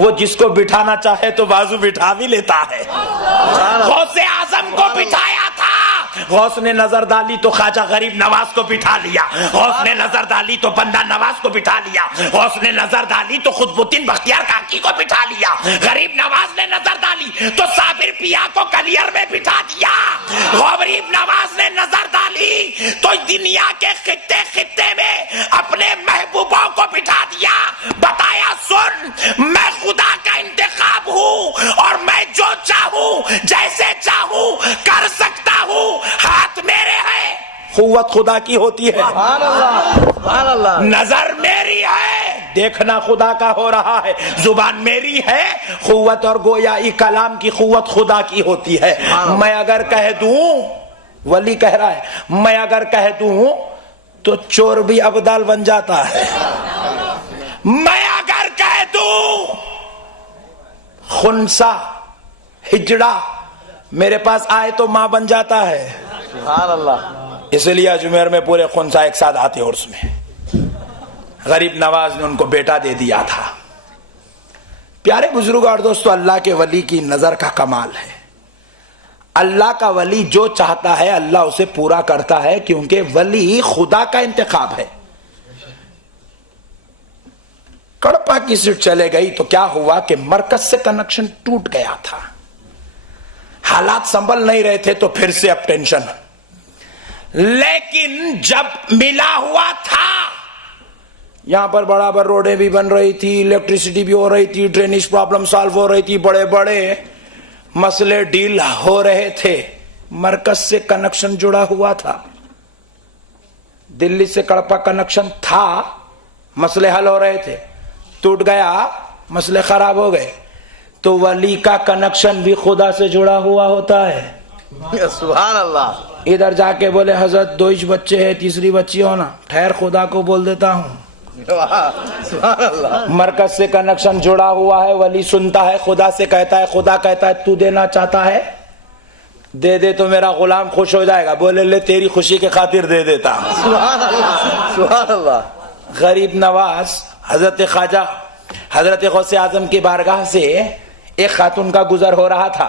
وہ جس کو بٹھانا چاہے تو بازو بٹھا بھی لیتا ہے. غوث اعظم کو بٹھایا تھا, غوث نے نظر ڈالی تو خواجہ غریب نواز کو بٹھا لیا, غوث نے نظر ڈالی تو بندہ نواز کو بٹھا لیا, غوث نے نظر ڈالی تو قطب الدین بختیار کاکی کو بٹھا لیا, غریب نواز نے نظر ڈالی تو صابر پیا کو کلیر میں بٹھا دیا, غریب نواز نے نظر ڈالی تو دنیا کے خطے خطے میں اپنے محبوبوں کو بٹھا دیا. بتایا سن, میں خدا کا انتخاب ہوں اور میں جو چاہوں جیسے چاہوں کر سکتا ہوں, ہاتھ میرے ہے, قوت خدا کی ہوتی ہے, سبحان اللہ, نظر میری ہے, دیکھنا خدا کا ہو رہا ہے, زبان میری ہے, قوت اور گویائی کلام کی قوت خدا کی ہوتی ہے. میں اگر کہہ دوں, ولی کہہ رہا ہے, میں اگر کہہ دوں تو چور بھی ابدال بن جاتا ہے. میں اگر کہہ دوں خنسا ہجڑا میرے پاس آئے تو ماں بن جاتا ہے. سبحان اللہ. اس لیے اجمیر میں پورے خنسا ایک ساتھ آتے عرس میں. غریب نواز نے ان کو بیٹا دے دیا تھا. پیارے بزرگ اور دوستو, اللہ کے ولی کی نظر کا کمال ہے. اللہ کا ولی جو چاہتا ہے اللہ اسے پورا کرتا ہے, کیونکہ ولی خدا کا انتخاب ہے. کڑپا کی سیٹ چلے گئی تو کیا ہوا کہ مرکز سے کنیکشن ٹوٹ گیا تھا, حالات سنبھل نہیں رہے تھے تو پھر سے اب ٹینشن. لیکن جب ملا ہوا تھا, یہاں پر برابر روڈیں بھی بن رہی تھی, الیکٹریسٹی بھی ہو رہی تھی, ڈرینیج پرابلم سالو ہو رہی تھی, بڑے بڑے مسئلے ڈیل ہو رہے تھے, مرکز سے کنیکشن جڑا ہوا تھا, دلی سے کڑپا کنیکشن تھا, مسئلے حل ہو رہے تھے, ٹوٹ گیا, مسئلے خراب ہو گئے. تو ولی کا کنیکشن بھی خدا سے جڑا ہوا ہوتا ہے. سبحان اللہ. ادھر جا کے بولے حضرت 2 بچے ہیں, تیسری بچی ہونا, ٹھہر خدا کو بول دیتا ہوں. سبحان اللہ. مرکز سے کنیکشن جڑا ہوا ہے, ولی سنتا ہے, خدا سے کہتا ہے, خدا کہتا ہے تو دینا چاہتا ہے دے دے تو میرا غلام خوش ہو جائے گا, بولے لے تیری خوشی کے خاطر دے دیتا ہوں. سبحان اللہ. سبحان اللہ. غریب نواز حضرت خواجہ حضرت غوث اعظم کی بارگاہ سے ایک خاتون کا گزر ہو رہا تھا,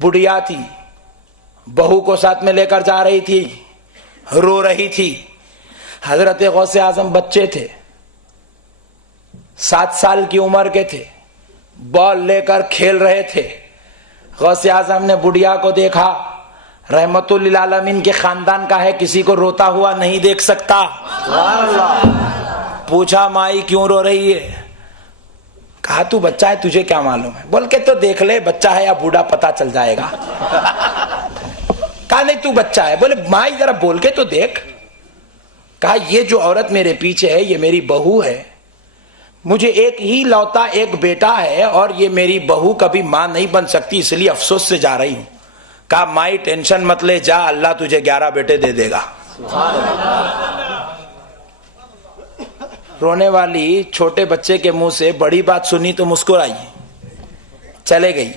بڑھیا تھی, بہو کو ساتھ میں لے کر جا رہی تھی, رو رہی تھی. حضرت غوث اعظم بچے تھے, 7 سال کی عمر کے تھے, بال لے کر کھیل رہے تھے. غوث اعظم نے بڑھیا کو دیکھا, رحمت للعالمین کے خاندان کا ہے, کسی کو روتا ہوا نہیں دیکھ سکتا. پوچھا مائی کیوں رو رہی ہے؟ کہا تو بچہ ہے, تجھے کیا معلوم ہے؟ بول کے تو دیکھ لے بچہ ہے یا بوڑھا پتا چل جائے گا. کہا نہیں تو بچہ ہے. بولے مائی ذرا بول کے تو دیکھ. کہا یہ جو عورت میرے پیچھے ہے یہ میری بہو ہے, مجھے ایک ہی لوتا ایک بیٹا ہے اور یہ میری بہو کبھی ماں نہیں بن سکتی, اس لیے افسوس سے جا رہی ہوں. کہا مائی ٹینشن مت لے, جا, اللہ تجھے 11 بیٹے دے دے گا. رونے والی چھوٹے بچے کے منہ سے بڑی بات سنی تو مسکرائی, چلے گئی.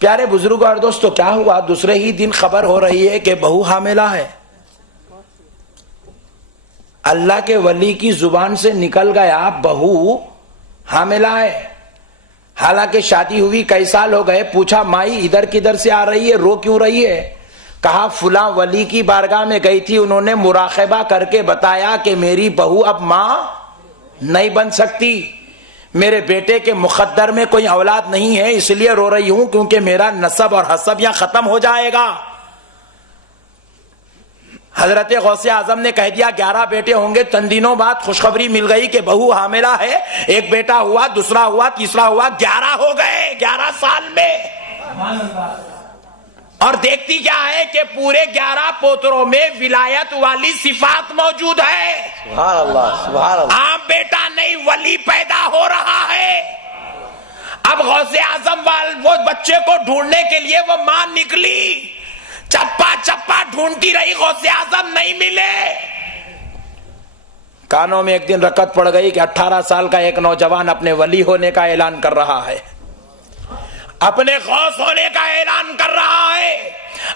پیارے بزرگ اور دوستو, کیا ہوا, دوسرے ہی دن خبر ہو رہی ہے کہ بہو حاملہ ہے. اللہ کے ولی کی زبان سے نکل گیا بہو حاملہ ہے. حالانکہ شادی ہوئی کئی سال ہو گئے. پوچھا مائی ادھر کدھر سے آ رہی ہے, رو کیوں رہی ہے؟ کہا فلاں ولی کی بارگاہ میں گئی تھی, انہوں نے مراقبہ کر کے بتایا کہ میری بہو اب ماں نہیں بن سکتی, میرے بیٹے کے مقدر میں کوئی اولاد نہیں ہے, اس لیے رو رہی ہوں کیونکہ میرا نسب اور حسب یہاں ختم ہو جائے گا. حضرت غوث اعظم نے کہہ دیا 11 بیٹے ہوں گے. چند دنوں بعد خوشخبری مل گئی کہ بہو حاملہ ہے, ایک بیٹا ہوا, دوسرا ہوا, تیسرا ہوا, 11 ہو گئے 11 سال میں. اور دیکھتی کیا ہے کہ پورے 11 پوتروں میں ولایت والی صفات موجود ہے. سبحان اللہ. سبحان اللہ. عام بیٹا نہیں, ولی پیدا ہو رہا ہے. اب غوث اعظم وہ بچے کو ڈھونڈنے کے لیے وہ ماں نکلی, چپا چپا ڈھونڈتی رہی, غوث اعظم نہیں ملے. کانوں میں ایک دن رکعت پڑ گئی کہ 18 سال کا ایک نوجوان اپنے ولی ہونے کا اعلان کر رہا ہے, اپنے غوث ہونے کا اعلان کر رہا ہے.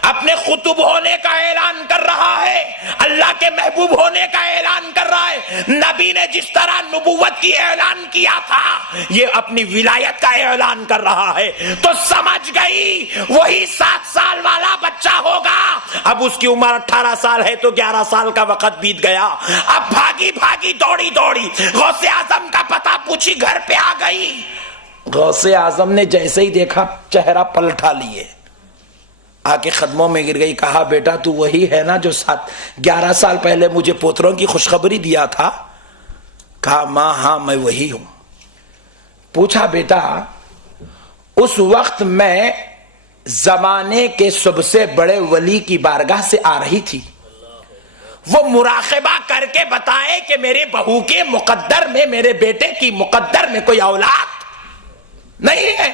اپنے قطب ہونے کا اعلان کر رہا ہے، اللہ کے محبوب ہونے کا اعلان کر رہا ہے. نبی نے جس طرح نبوت کی اعلان کیا تھا یہ اپنی ولایت کا اعلان کر رہا ہے. تو سمجھ گئی وہی 7 سال والا بچہ ہوگا. اب اس کی عمر 18 سال ہے تو 11 سال کا وقت بیت گیا. اب بھاگی بھاگی دوڑی دوڑی غوث اعظم کا پتہ پوچھی گھر پہ آ گئی. غوث اعظم نے جیسے ہی دیکھا چہرہ پلٹا لیے، آ کے قدموں میں گر گئی. کہا بیٹا تو وہی ہے نا جو 11 سال پہلے مجھے پوتروں کی خوشخبری دیا تھا؟ کہا ماں ہاں میں وہی ہوں. پوچھا بیٹا اس وقت میں زمانے کے سب سے بڑے ولی کی بارگاہ سے آ رہی تھی، وہ مراقبہ کر کے بتائے کہ میرے بہو کے مقدر میں، میرے بیٹے کی مقدر میں کوئی اولاد نہیں ہے.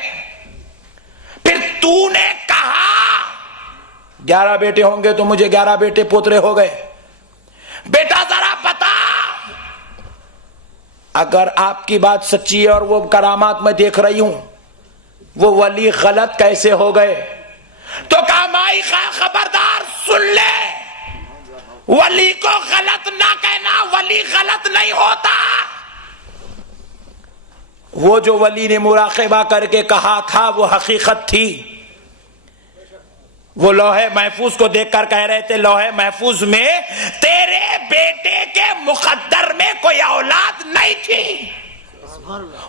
پھر تو نے کہا 11 بیٹے ہوں گے تو مجھے 11 بیٹے پوترے ہو گئے. بیٹا ذرا بتا اگر آپ کی بات سچی ہے اور وہ کرامات میں دیکھ رہی ہوں وہ ولی غلط کیسے ہو گئے؟ تو کہا مائی خبردار سن لے، ولی کو غلط نہ کہنا، ولی غلط نہیں ہوتا. وہ جو ولی نے مراقبہ کر کے کہا تھا وہ حقیقت تھی. وہ لوہے محفوظ کو دیکھ کر کہہ رہے تھے لوہے محفوظ میں تیرے بیٹے کے مقدر میں کوئی اولاد نہیں تھی.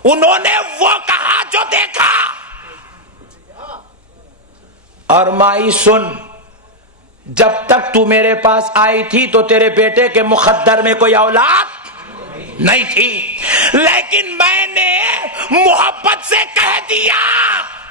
انہوں نے وہ کہا جو دیکھا. اور مائی سن، جب تک تو میرے پاس آئی تھی تو تیرے بیٹے کے مقدر میں کوئی اولاد نہیں تھی، لیکن میں نے محبت سے کہہ دیا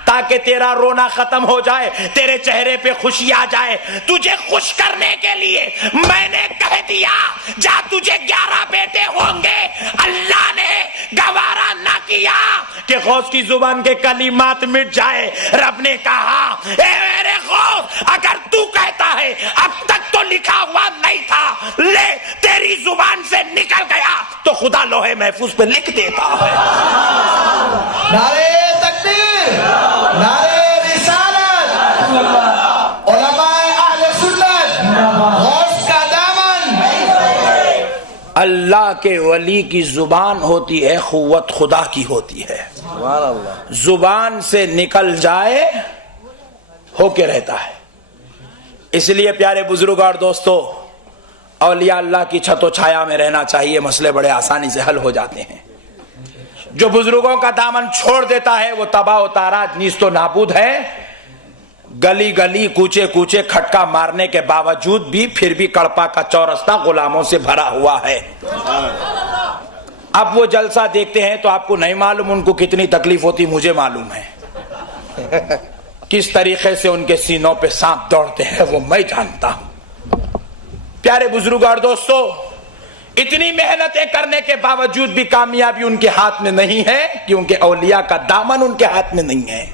تاکہ تیرا رونا ختم ہو جائے، تیرے چہرے پہ خوشی آ جائے. تجھے خوش کرنے کے لیے میں نے کہہ دیا جا تجھے 11 بیٹے ہوں گے. اللہ نے گوارا نہ کیا کہ غوث کی زبان کے کلمات مٹ جائے. رب نے کہا اے میرے غوث اگر تو کہتا ہے اب تک تو لکھا ہوا نہیں تھا، لے تیری زبان سے نکل گیا تو خدا لوہے محفوظ پہ لکھ دیتا ہے. نعرے تکبیر، نعرے رسالت، علماء اہل سنت، غوث کا دامن. اللہ کے ولی کی زبان ہوتی ہے، قوت خدا کی ہوتی ہے. سبحان اللہ. زبان سے نکل جائے ہو کے رہتا ہے. اس لیے پیارے بزرگ اور دوستو اولیاء اللہ کی چھت و چھایا میں رہنا چاہیے. مسئلے بڑے آسانی سے حل ہو جاتے ہیں. جو بزرگوں کا دامن چھوڑ دیتا ہے وہ تباہ و تاراج نیست و نابود ہے. گلی گلی کوچے کوچے کھٹکا مارنے کے باوجود بھی پھر بھی کڑپا کا چورستہ غلاموں سے بھرا ہوا ہے. اب وہ جلسہ دیکھتے ہیں تو آپ کو نہیں معلوم ان کو کتنی تکلیف ہوتی، مجھے معلوم ہے. کس طریقے سے ان کے سینوں پہ سانپ دوڑتے ہیں وہ میں جانتا ہوں. پیارے بزرگ اور دوستو اتنی محنتیں کرنے کے باوجود بھی کامیابی ان کے ہاتھ میں نہیں ہے، کیونکہ اولیاء کا دامن ان کے ہاتھ میں نہیں ہے.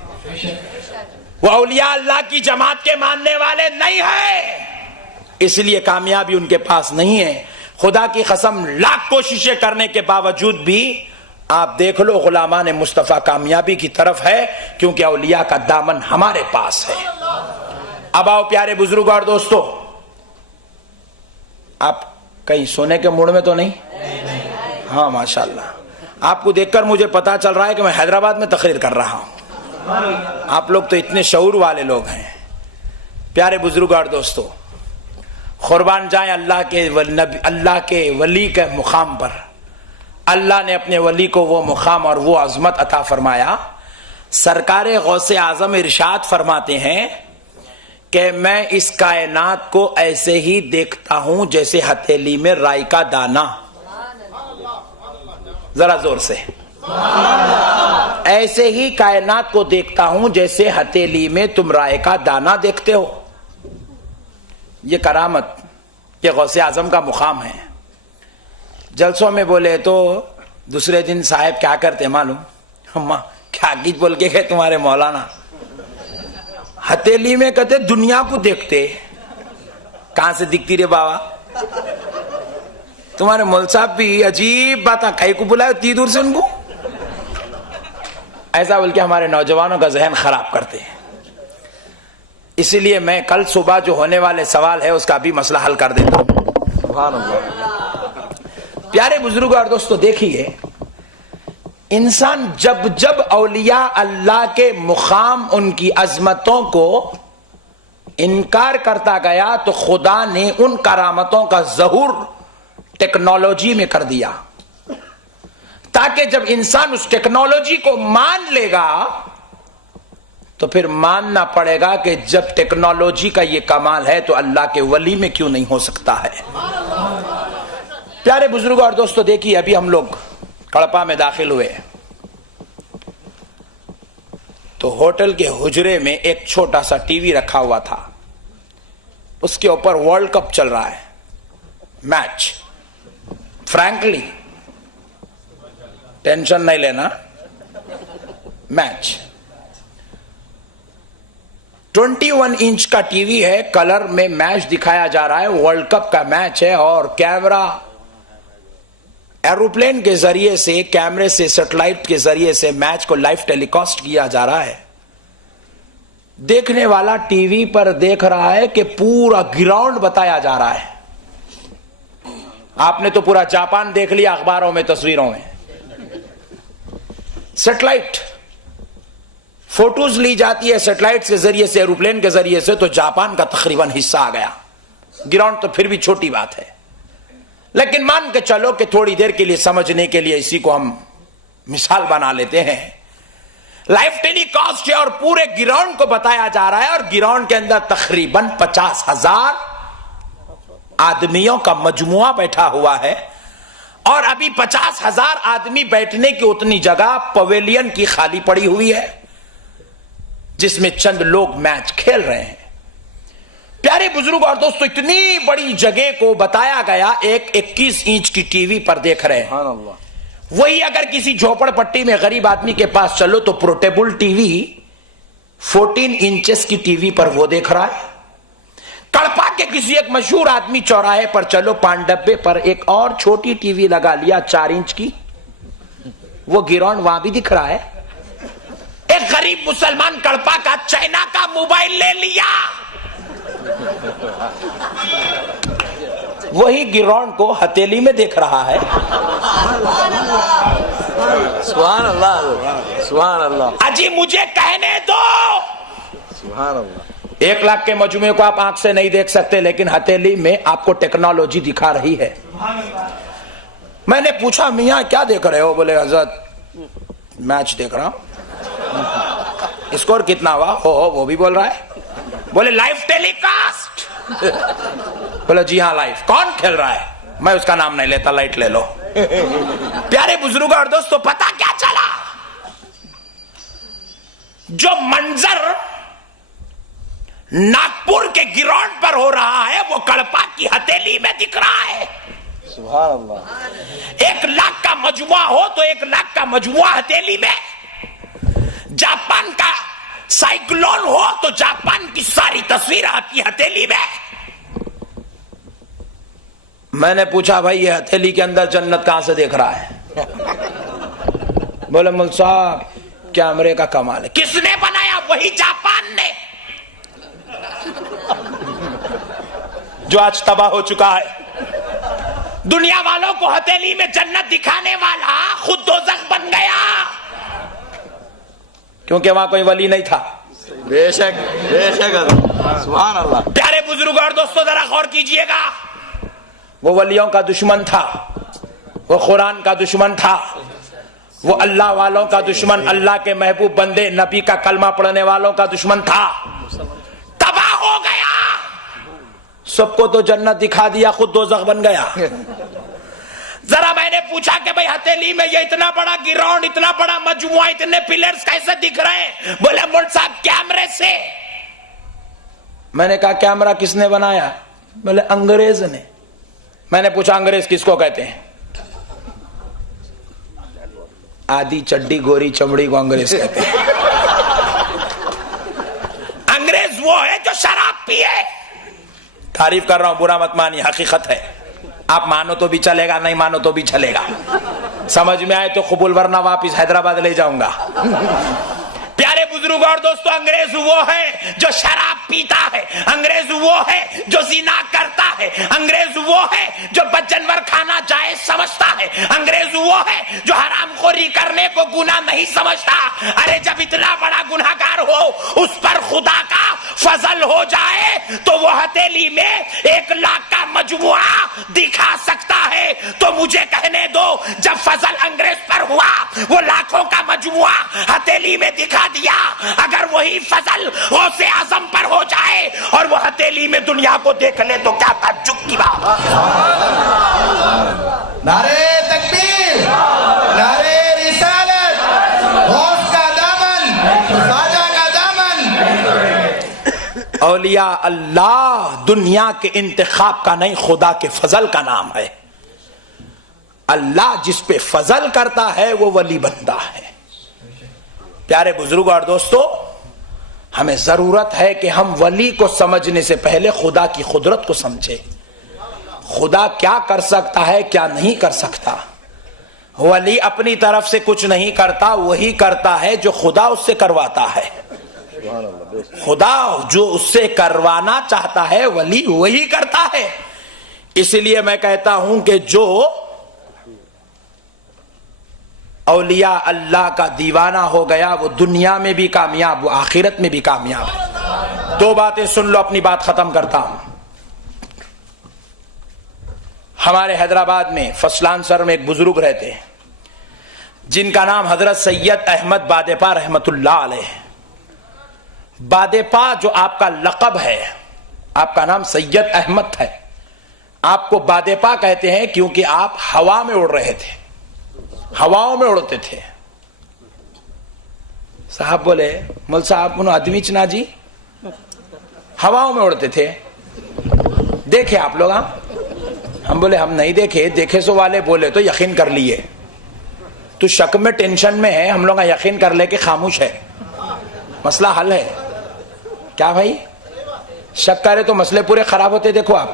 وہ اولیاء اللہ کی جماعت کے ماننے والے نہیں ہیں، اس لیے کامیابی ان کے پاس نہیں ہے. خدا کی قسم لاکھ کوششیں کرنے کے باوجود بھی آپ دیکھ لو غلامان مصطفیٰ کامیابی کی طرف ہے، کیونکہ اولیاء کا دامن ہمارے پاس ہے. اب آؤ پیارے بزرگ اور دوستو، آپ کہیں سونے کے موڑ میں تو نہیں؟ ہاں ماشاءاللہ. آپ کو دیکھ کر مجھے پتا چل رہا ہے کہ میں حیدرآباد میں تقریر کر رہا ہوں. آپ لوگ تو اتنے شعور والے لوگ ہیں. پیارے بزرگ اور دوستو قربان جائیں اللہ کے ولی کے مقام پر. اللہ نے اپنے ولی کو وہ مقام اور وہ عظمت عطا فرمایا. سرکار غوث اعظم ارشاد فرماتے ہیں کہ میں اس کائنات کو ایسے ہی دیکھتا ہوں جیسے ہتھیلی میں رائی کا دانہ. ذرا زور سے. ایسے ہی کائنات کو دیکھتا ہوں جیسے ہتھیلی میں تم رائے کا دانہ دیکھتے ہو. یہ کرامت، یہ غوث اعظم کا مقام ہے. جلسوں میں بولے تو دوسرے دن صاحب کیا کرتے معلوم؟ کیا گیت بول کے گئے تمہارے مولانا؟ ہتھیلی میں کہتے دنیا کو دیکھتے. کہاں سے دکھتی رے بابا؟ تمہارے مول صاحب بھی عجیب بات ہے، کئی کو بلائے اتنی دور سے ان کو. ایسا بول کے ہمارے نوجوانوں کا ذہن خراب کرتے ہیں. اسی لیے میں کل صبح جو ہونے والے سوال ہے اس کا بھی مسئلہ حل کر دیتا ہوں. سبحان اللہ. پیارے بزرگوں اور دوستو دیکھیے، انسان جب جب اولیاء اللہ کے مقام، ان کی عظمتوں کو انکار کرتا گیا تو خدا نے ان کرامتوں کا ظہور ٹیکنالوجی میں کر دیا، تاکہ جب انسان اس ٹیکنالوجی کو مان لے گا تو پھر ماننا پڑے گا کہ جب ٹیکنالوجی کا یہ کمال ہے تو اللہ کے ولی میں کیوں نہیں ہو سکتا ہے. پیارے بزرگوں اور دوستو دیکھیے، ابھی ہم لوگ کڑپا میں داخل ہوئے تو ہوٹل کے حجرے میں ایک چھوٹا سا ٹی وی رکھا ہوا تھا، اس کے اوپر ورلڈ کپ چل رہا ہے، میچ. فرینکلی ٹینشن نہیں لینا، میچ 21 انچ کا ٹی وی ہے، کلر میں میچ دکھایا جا رہا ہے، ورلڈ کپ کا میچ ہے، اور کیمرہ ایروپلین کے ذریعے سے، کیمرے سے، سیٹلائٹ کے ذریعے سے میچ کو لائیو ٹیلی کاسٹ کیا جا رہا ہے. دیکھنے والا ٹی وی پر دیکھ رہا ہے کہ پورا گراؤنڈ بتایا جا رہا ہے. آپ نے تو پورا جاپان دیکھ لیا اخباروں میں، تصویروں میں. سیٹلائٹ فوٹوز لی جاتی ہے سیٹلائٹ کے ذریعے سے، ایروپلین کے ذریعے سے، تو جاپان کا تقریباً حصہ آ گیا. گراؤنڈ تو پھر بھی چھوٹی بات ہے، لیکن مان کے چلو کہ تھوڑی دیر کے لیے سمجھنے کے لیے اسی کو ہم مثال بنا لیتے ہیں. لائیو ٹیلی کاسٹ ہے اور پورے گراؤنڈ کو بتایا جا رہا ہے، اور گراؤنڈ کے اندر تقریباً 50,000 آدمیوں کا مجموعہ بیٹھا ہوا ہے، اور ابھی 50,000 آدمی بیٹھنے کی اتنی جگہ پویلین کی خالی پڑی ہوئی ہے جس میں چند لوگ میچ کھیل رہے ہیں. پیارے بزرگ اور دوستو، اتنی بڑی جگہ کو بتایا گیا، ایک 21 انچ کی ٹی وی پر دیکھ رہے ہیں. سبحان اللہ. وہی اگر کسی جھوپڑ پٹی میں غریب آدمی کے پاس چلو تو پورٹیبل ٹی وی 14 انچز کی ٹی وی پر وہ دیکھ رہا ہے. کڑپا کے کسی ایک مشہور آدمی چوراہے پر چلو، پان ڈبے پر ایک اور چھوٹی ٹی وی لگا لیا 4 انچ کی، وہ گراؤنڈ وہاں بھی دکھ رہا ہے. ایک غریب مسلمان کڑپا کا چائنا کا موبائل لے لیا، وہی گراؤنڈ کو ہتھیلی میں دیکھ رہا ہے. سبحان اللہ. سبحان اللہ. اجی مجھے کہنے دو، سبحان اللہ. 1 لاکھ کے مجموعے کو آپ آنکھ سے نہیں دیکھ سکتے، لیکن ہتھیلی میں آپ کو ٹیکنالوجی دکھا رہی ہے. میں نے پوچھا میاں کیا دیکھ رہے ہو؟ بولے حضرت میچ دیکھ رہا ہوں. اسکور کتنا ہوا؟ وہ بھی بول رہا ہے. بولے لائیو ٹیلی کاسٹ؟ بولے جی ہاں لائیو. کون کھیل رہا ہے؟ میں اس کا نام نہیں لیتا، لائٹ لے لو. پیارے بزرگوں اور دوستو، پتا کیا چلا؟ جو منظر ناگپور کے گراؤنڈ پر ہو رہا ہے وہ کڑپا کی ہتھیلی میں دکھ رہا ہے. سبحان اللہ. 1 لاکھ کا مجموعہ ہو تو 1 لاکھ کا مجموعہ ہتھیلی میں. جاپان کا سائیکلون ہو تو جاپان کی ساری تصویر آپ کی ہتھیلی میں. میں نے پوچھا بھائی یہ ہتھیلی کے اندر جنت کہاں سے دیکھ رہا ہے؟ بولے مل صاحب کیمرے کا کمال ہے. کس نے بنایا؟ وہی جاپان نے، جو آج تباہ ہو چکا ہے. دنیا والوں کو ہتھیلی میں جنت دکھانے والا خود دوزخ بن گیا، کیونکہ وہاں کوئی ولی نہیں تھا. بے شک بے شک. سبحان اللہ. پیارے بزرگ اور دوستو ذرا غور کیجئے گا، وہ ولیوں کا دشمن تھا، وہ قرآن کا دشمن تھا، وہ اللہ والوں کا دشمن، اللہ کے محبوب بندے نبی کا کلمہ پڑھنے والوں کا دشمن تھا. تباہ ہو گیا، سب کو تو جنت دکھا دیا، خود دوزخ بن گیا. ذرا میں نے پوچھا کہ بھئی ہتھیلی میں یہ اتنا بڑا گراؤنڈ، اتنا بڑا مجموعہ، اتنے پلرز کیسے دکھ رہے ہیں؟ بولے مول صاحب کیمرے سے. میں نے کہا کیمرہ کس نے بنایا؟ بولے انگریز نے. میں نے پوچھا انگریز کس کو کہتے ہیں؟ آدھی چڈی گوری چمڑی کو انگریز کہتے ہیں. انگریز وہ ہے جو شراب پیے. تعریف کر رہا ہوں، برا مت مانی، حقیقت ہے. آپ مانو تو بھی چلے گا، نہیں مانو تو بھی چلے گا. سمجھ میں آئے تو قبول، ورنہ واپس حیدرآباد لے جاؤں گا. پیارے بزرگ اور دوستو، انگریز وہ ہے جو شراب پیتا ہے، انگریز وہ ہے جو زنا کرتا ہے، انگریز وہ ہے جو بدجنور کھانا جائز سمجھتا ہے، انگریز وہ ہے جو حرام خوری کرنے کو گناہ نہیں سمجھتا۔ ارے جب اتنا بڑا گناہگار ہو اس پر خدا کا فضل ہو جائے تو وہ ہتھیلی میں 1,00,000 کا مجموعہ دکھا سکتا ہے، تو مجھے کہنے دو جب فضل انگریز پر ہوا وہ لاکھوں کا مجموعہ ہتھیلی میں دکھا دیا، اگر وہی فضل غوث اعظم پر ہو جائے اور وہ ہتھیلی میں دنیا کو دیکھ لے تو کیا تعجب کی بات۔ نعرے تکبیر، نعرے رسالت، غوث کا دامن، خواجہ کا دامن۔ اولیاء اللہ دنیا کے انتخاب کا نہیں، خدا کے فضل کا نام ہے۔ اللہ جس پہ فضل کرتا ہے وہ ولی بنتا ہے۔ پیارے بزرگ اور دوستو، ہمیں ضرورت ہے کہ ہم ولی کو سمجھنے سے پہلے خدا کی قدرت کو سمجھیں، خدا کیا کر سکتا ہے کیا نہیں کر سکتا۔ ولی اپنی طرف سے کچھ نہیں کرتا، وہی کرتا ہے جو خدا اس سے کرواتا ہے۔ خدا جو اس سے کروانا چاہتا ہے ولی وہی کرتا ہے۔ اس لیے میں کہتا ہوں کہ جو اولیاء اللہ کا دیوانہ ہو گیا وہ دنیا میں بھی کامیاب، وہ آخرت میں بھی کامیاب ہے۔ دو باتیں سن لو، اپنی بات ختم کرتا ہوں۔ ہمارے حیدرآباد میں فسلان سر میں ایک بزرگ رہتے ہیں جن کا نام حضرت سید احمد بادپا رحمت اللہ علیہ۔ بادپا جو آپ کا لقب ہے، آپ کا نام سید احمد ہے، آپ کو بادپا کہتے ہیں کیونکہ آپ ہوا میں اڑ رہے تھے، ہواؤں میں اڑتے تھے۔ صاحب بولے مول صاحب انہوں آدمی چنا جی ہواؤں میں اڑتے تھے، دیکھے آپ لوگ؟ ہم بولے ہم نہیں دیکھے، دیکھے سو والے بولے تو یقین کر لیے۔ تو شک میں ٹینشن میں ہے، ہم لوگ یقین کر لے کہ خاموش ہے، مسئلہ حل ہے کیا بھائی؟ شک کرے تو مسئلے پورے خراب ہوتے۔ دیکھو آپ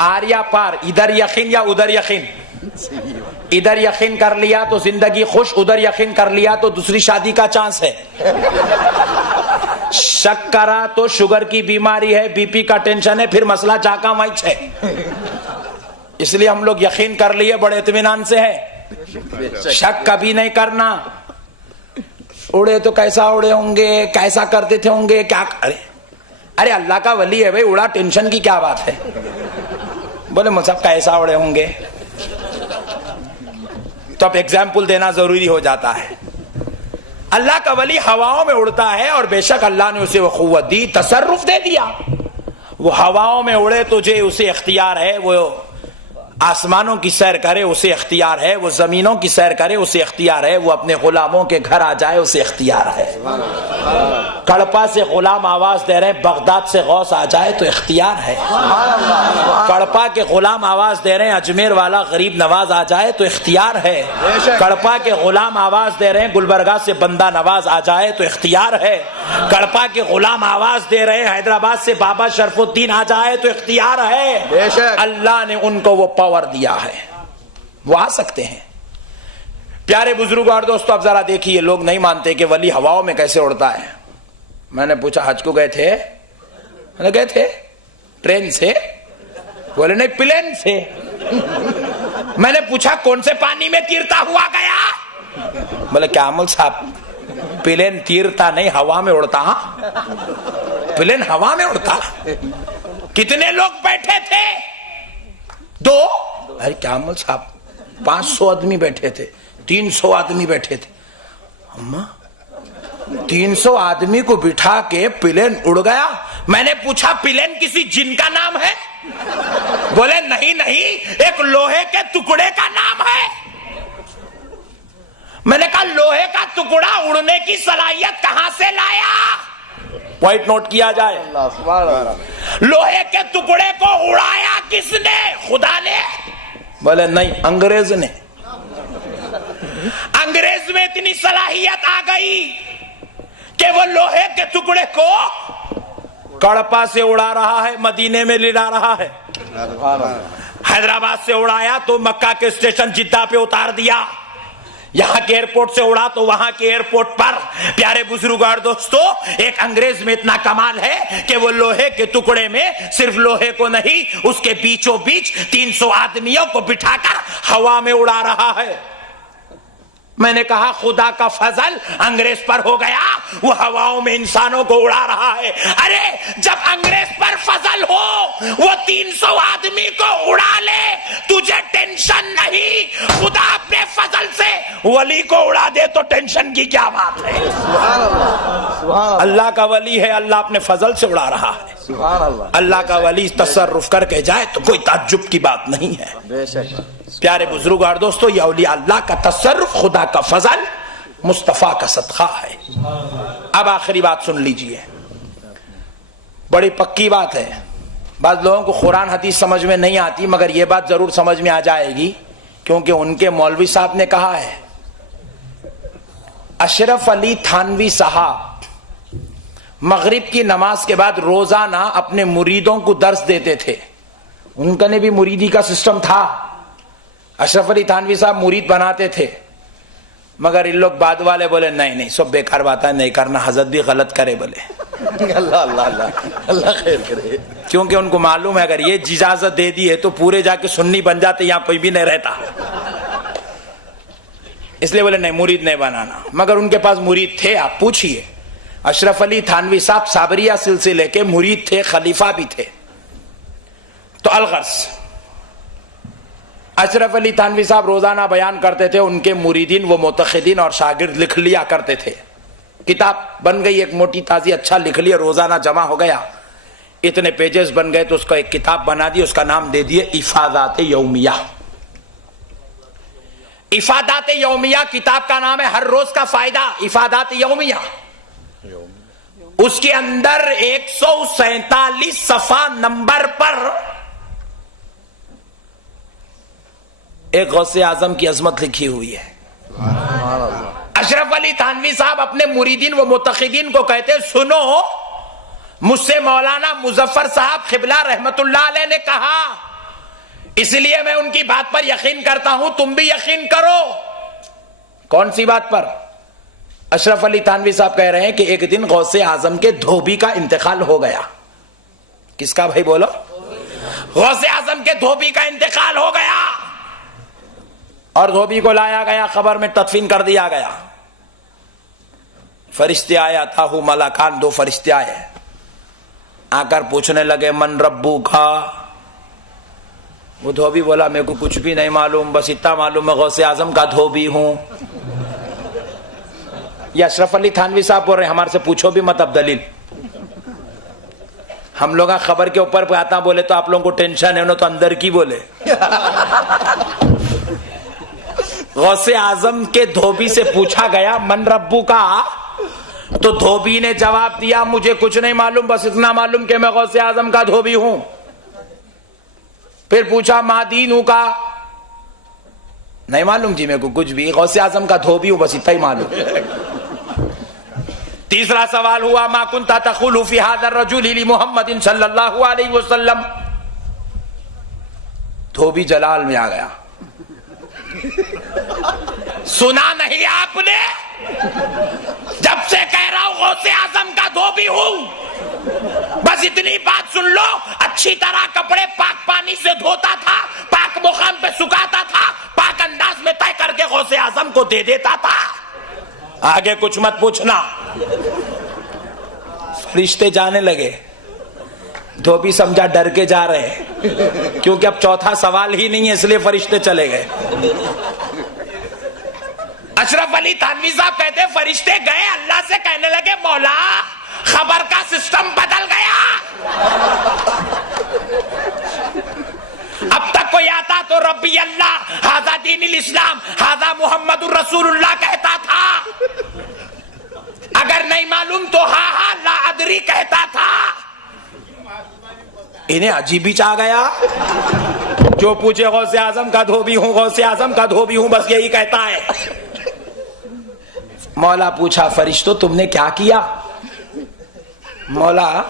آر یا پار، ادھر یقین یا ادھر یقین، ادھر یقین کر لیا تو زندگی خوش، ادھر یقین کر لیا تو دوسری شادی کا چانس ہے۔ شک کرا تو شوگر کی بیماری ہے، بی پی کا ٹینشن ہے، پھر مسئلہ چاکا مائچ ہے۔ اس لیے ہم لوگ یقین کر لیے، بڑے اطمینان سے ہے، شک کبھی نہیں کرنا۔ اڑے تو کیسا اڑے ہوں گے، کیسا کرتے تھے ہوں گے، کیا ارے اللہ کا ولی ہے بھائی، اڑا ٹینشن کی کیا بات ہے؟ بولے مصحف کیسا اڑے ہوں گے، تو اب ایگزامپل دینا ضروری ہو جاتا ہے۔ اللہ کا ولی ہواؤں میں اڑتا ہے اور بے شک اللہ نے اسے وہ قوت دی، تصرف دے دیا۔ وہ ہواؤں میں اڑے تجھے اسے اختیار ہے، وہ آسمانوں کی سیر کرے اسے اختیار ہے، وہ زمینوں کی سیر کرے اسے اختیار ہے، وہ اپنے غلاموں کے گھر آ جائے اسے اختیار ہے۔ کڑپا سے غلام آواز دے رہے ہیں بغداد سے غوث آ جائے تو اختیار ہے۔ کڑپا کے غلام آواز دے رہے ہیں اجمیر والا غریب نواز آ جائے تو اختیار ہے۔ کڑپا کے غلام آواز دے رہے ہیں گلبرگہ سے بندہ نواز آ جائے تو اختیار ہے۔ کڑپا کے غلام آواز دے رہے ہیں حیدرآباد سے بابا شرف الدین آ جائے تو اختیار ہے۔ اللہ نے ان کو وہ پاور دیا ہے، وہ آ سکتے ہیں۔ پیارے بزرگ اور دوستو، اب ذرا دیکھیے، لوگ نہیں مانتے کہ ولی ہواؤں میں کیسے اڑتا ہے۔ میں نے پوچھا حج کو گئے تھے؟ میں نے گئے تھے ٹرین سے؟ بولے نہیں پلین سے۔ میں نے پوچھا کون سے پانی میں تیرتا ہوا گیا؟ بولے کیا عمل صاحب، پلین تیرتا نہیں ہوا میں اڑتا۔ پلین ہوا میں اڑتا؟ کتنے لوگ بیٹھے تھے؟ 2؟ ارے کیا عمل صاحب 500 آدمی بیٹھے تھے، 300 آدمی بیٹھے تھے۔ 300 آدمی کو بٹھا کے پلین اڑ گیا۔ میں نے پوچھا پلین کسی جن کا نام ہے؟ بولے نہیں نہیں، ایک لوہے کے ٹکڑے کا نام ہے۔ میں نے کہا لوہے کا ٹکڑا اڑنے کی صلاحیت کہاں سے لایا؟ پوائنٹ نوٹ کیا جائے۔ لوہے کے ٹکڑے کو اڑایا کس نے؟ خدا نے؟ بولے نہیں، انگریز نے۔ انگریز میں اتنی صلاحیت آ گئی کہ وہ لوہے کے ٹکڑے کو کڑپا سے اڑا رہا ہے، مدینے میں لے جا رہا ہے۔ حیدرآباد سے اڑایا تو مکہ کے اسٹیشن جدہ پہ اتار دیا۔ یہاں کے ایئرپورٹ سے اڑا تو وہاں کے ایئرپورٹ پر پیارے بزرگوں اور دوستوں ایک انگریز میں اتنا کمال ہے کہ وہ لوہے کے ٹکڑے میں صرف لوہے کو نہیں اس کے بیچوں بیچ 300 آدمیوں کو بٹھا کر ہوا میں اڑا رہا ہے. میں نے کہا خدا کا فضل انگریز پر ہو گیا, وہ ہواؤں میں انسانوں کو اڑا رہا ہے. ارے جب انگریز پر فضل ہو وہ 300 آدمی کو اڑا لے تجھے ٹینشن نہیں, خدا اپنے فضل سے ولی کو اڑا دے تو ٹینشن کی کیا بات ہے. اللہ کا ولی ہے, اللہ اپنے فضل سے اڑا رہا ہے. اللہ کا ولی تصرف کر کے جائے تو کوئی تعجب کی بات نہیں ہے. بے شک. پیارے بزرگ اور دوستو, یہ اولیاء اللہ کا تصرف, خدا کا فضل, مصطفیٰ کا صدقہ ہے. اب آخری بات سن لیجئے, بڑی پکی بات ہے. بعض لوگوں کو قرآن حدیث سمجھ میں نہیں آتی, مگر یہ بات ضرور سمجھ میں آ جائے گی کیونکہ ان کے مولوی صاحب نے کہا ہے. اشرف علی تھانوی صاحب مغرب کی نماز کے بعد روزانہ اپنے مریدوں کو درس دیتے تھے. ان کا نے بھی مریدی کا سسٹم تھا. اشرف علی تھانوی صاحب مرید بناتے تھے, مگر ان لوگ بعد والے بولے نہیں سب بیکار بات ہے, نہیں کرنا, حضرت بھی غلط کرے بولے. اللہ اللہ اللہ اللہ خیر کرے. کیونکہ ان کو معلوم ہے اگر یہ اجازت دے دی ہے تو پورے جا کے سنی بن جاتے, یہاں کوئی بھی نہیں رہتا. اس لیے بولے نہیں مرید نہیں بنانا. مگر ان کے پاس مرید تھے, آپ پوچھئے. اشرف علی تھانوی صاحب صابریہ سلسلے کے مرید تھے, خلیفہ بھی تھے. تو الغرض اشرف علی تھانوی صاحب روزانہ بیان کرتے تھے, ان کے مریدین وہ متخدین اور شاگرد لکھ لیا کرتے تھے. کتاب بن گئی ایک موٹی تازی, اچھا لکھ لیا, روزانہ جمع ہو گیا, اتنے پیجز بن گئے تو اس کو ایک کتاب بنا دی, اس کا نام دے دیے افادات یومیہ. افادات یومیہ کتاب کا نام ہے, ہر روز کا فائدہ, افادات یومیہ. اس کے اندر 147 صفحہ نمبر پر ایک غوث اعظم کی عظمت لکھی ہوئی ہے. اشرف علی تھانوی صاحب اپنے مریدین و متخدین کو کہتے, سنو مجھ سے مولانا مظفر صاحب قبلہ رحمت اللہ علیہ نے کہا, اس لیے میں ان کی بات پر یقین کرتا ہوں, تم بھی یقین کرو. کون سی بات پر؟ اشرف علی تھانوی صاحب کہہ رہے ہیں کہ ایک دن غوث اعظم کے دھوبی کا انتقال ہو گیا. کس کا بھائی بولو؟ غوث اعظم کے دھوبی کا انتقال ہو گیا اور دھوبی کو لایا گیا, قبر میں تدفین کر دیا گیا. فرشتے آئے, اتاہو ملکان, 2 فرشتے آئے, آ کر پوچھنے لگے من ربو کا. وہ دھوبی بولا میرے کو کچھ بھی نہیں معلوم, بس اتنا معلوم میں غوث اعظم کا دھوبی ہوں. یہ اشرف علی تھانوی صاحب بول رہے ہیں, ہمارے سے پوچھو بھی مت اب دلیل. ہم لوگ خبر کے اوپر پہ آتا بولے تو آپ لوگوں کو ٹینشن ہے, انہوں تو اندر کی بولے. غوث اعظم کے دھوبی سے پوچھا گیا من ربو کا, تو دھوبی نے جواب دیا مجھے کچھ نہیں معلوم, بس اتنا معلوم کہ میں غوث اعظم کا دھوبی ہوں. پھر پوچھا ما دینو کا, نہیں معلوم جی میرے کو کچھ بھی, غوث اعظم کا دھوبی ہوں, بس اتنا ہی معلوم. تیسرا سوال ہوا ما کنت تقول فی ھذا الرجل لمحمد صلی اللہ علیہ وسلم. دھوبی جلال میں آ گیا, سنا نہیں آپ نے, جب سے کہہ رہا ہوں غوث اعظم کا دھوبی ہوں, بس اتنی بات سن لو. اچھی طرح کپڑے پاک پانی سے دھوتا تھا, پاک مقام پہ سکھاتا تھا, پاک انداز میں طے کر کے غوث اعظم کو دے دیتا تھا. آگے کچھ مت پوچھنا. فرشتے جانے لگے, دھوبی سمجھا ڈر کے جا رہے ہیں کیونکہ اب چوتھا سوال ہی نہیں ہے, اس لیے فرشتے چلے گئے. اشرف علی تھانوی صاحب کہتے فرشتے گئے, اللہ سے کہنے لگے مولا خبر کا سسٹم بدل گیا. اب تک کوئی آتا تو ربی اللہ, ھذا دین الاسلام, ھذا محمد الرسول اللہ کہتا تھا. اگر نہیں معلوم تو ہاں لا ادری کہتا تھا. انہیں عجیب ہی چاہ گیا, جو پوچھے غوث اعظم کا دھوبی ہوں, غوث اعظم کا دھوبی ہوں, بس یہی کہتا ہے. مولا پوچھا فرشتوں تم نے کیا کیا؟ مولا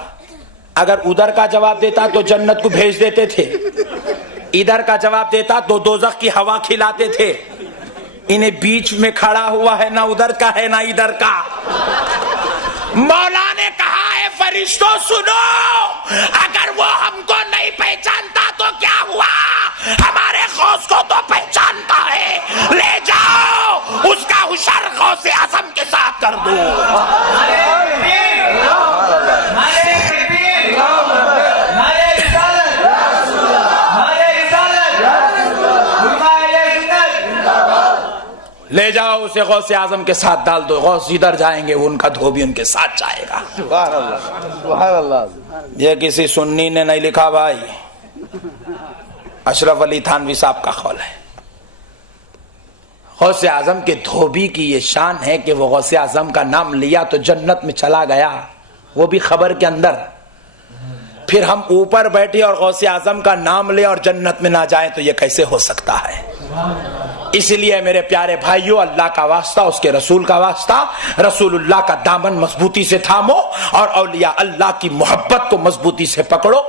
اگر ادھر کا جواب دیتا تو جنت کو بھیج دیتے تھے, ادھر کا جواب دیتا تو دوزخ کی ہوا کھلاتے تھے. انہیں بیچ میں کھڑا ہوا ہے، نہ ادھر کا ہے نہ ادھر کا. مولا نے کہا ہے فرشتوں سنو، اگر وہ ہم کو نہیں پہچانتا تو کیا ہوا، ہمارے غوث کو تو پہچانتا ہے، لے جاؤ اس کا حشر غوث اعظم کے ساتھ کر دو. لے جاؤ اسے غوث اعظم کے ساتھ ڈال دو، غوث جدھر جائیں گے ان کا دھوبی ان کے ساتھ جائے گا. سبحان اللہ سبحان اللہ. یہ کسی سنی نے نہیں لکھا بھائی، اشرف علی تھانوی صاحب کا قول ہے. غوث اعظم کے دھوبی کی یہ شان ہے کہ وہ غوث اعظم کا نام لیا تو جنت میں چلا گیا، وہ بھی خبر کے اندر. پھر ہم اوپر بیٹھے اور غوث اعظم کا نام لیں اور جنت میں نہ جائیں تو یہ کیسے ہو سکتا ہے؟ اس لیے میرے پیارے بھائیوں، اللہ کا واسطہ، اس کے رسول کا واسطہ، رسول اللہ کا دامن مضبوطی سے تھامو اور اولیاء اللہ کی محبت کو مضبوطی سے پکڑو.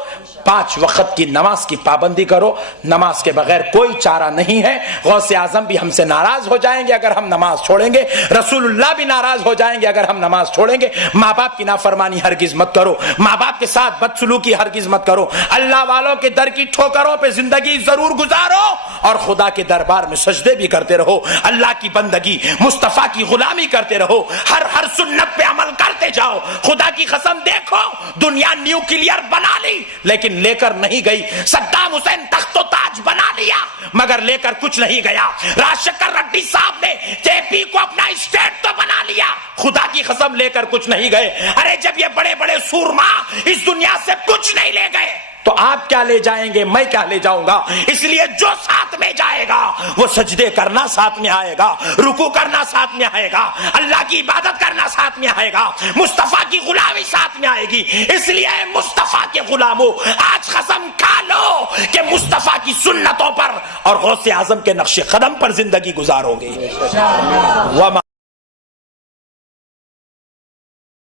5 وقت کی نماز کی پابندی کرو، نماز کے بغیر کوئی چارہ نہیں ہے. غوث اعظم بھی ہم سے ناراض ہو جائیں گے اگر ہم نماز چھوڑیں گے، رسول اللہ بھی ناراض ہو جائیں گے اگر ہم نماز چھوڑیں گے. ماں باپ کی نافرمانی ہرگز مت کرو، ماں باپ کے ساتھ بدسلوکی ہرگز مت کرو. اللہ والوں کے در کی ٹھوکروں پہ زندگی ضرور گزارو اور خدا کے دربار میں سجدے بھی کرتے رہو، اللہ کی بندگی، مصطفیٰ کی غلامی کرتے رہو، ہر سنت پہ عمل کرتے جاؤ. خدا کی قسم دیکھو، دنیا نیوکلیئر بنا لی لیکن لے کر نہیں گئی. صدام حسین تخت و تاج بنا لیا مگر لے کر کچھ نہیں گیا. راجشیکھر ریڈی صاحب نے جے پی کو اپنا اسٹیٹ تو بنا لیا، خدا کی قسم لے کر کچھ نہیں گئے. ارے جب یہ بڑے بڑے سورما اس دنیا سے کچھ نہیں لے گئے تو آپ کیا لے جائیں گے، میں کیا لے جاؤں گا؟ اس لیے جو ساتھ میں جائے گا وہ سجدے کرنا ساتھ میں آئے گا، رکوع کرنا ساتھ میں آئے گا، اللہ کی عبادت کرنا ساتھ میں آئے گا، مصطفیٰ کی غلامی ساتھ میں آئے گی. اس لیے مصطفیٰ کے غلاموں آج قسم کھا لو کہ مصطفیٰ کی سنتوں پر اور غوث اعظم کے نقش قدم پر زندگی گزارو گے.